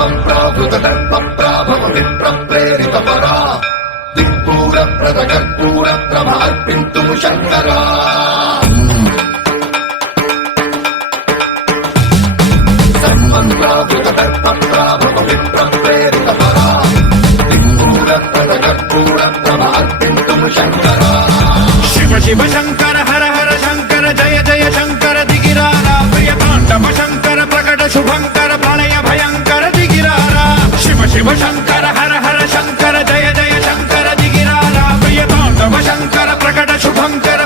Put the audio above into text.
प्राभव विप्रेरित परा दिक्पूर प्रद कर्पूर प्रभार्पिन्तु शंकरा प्राभव विप्रेरित परा दिक्पूर प्रद कर्पूर प्रभार्पिन्तु शंकरा शिव शिव शंकर हर हर शंकर जय जय शंकर दिगिरारा प्रियतांडव शंकर प्रकट शुभंकर प्रलय भयंकर दिगिरारा शिव शिव शंकर हर हर शंकर जय जय शंकर दिगिरारा प्रियतांडव शंकर प्रकट शुभंकर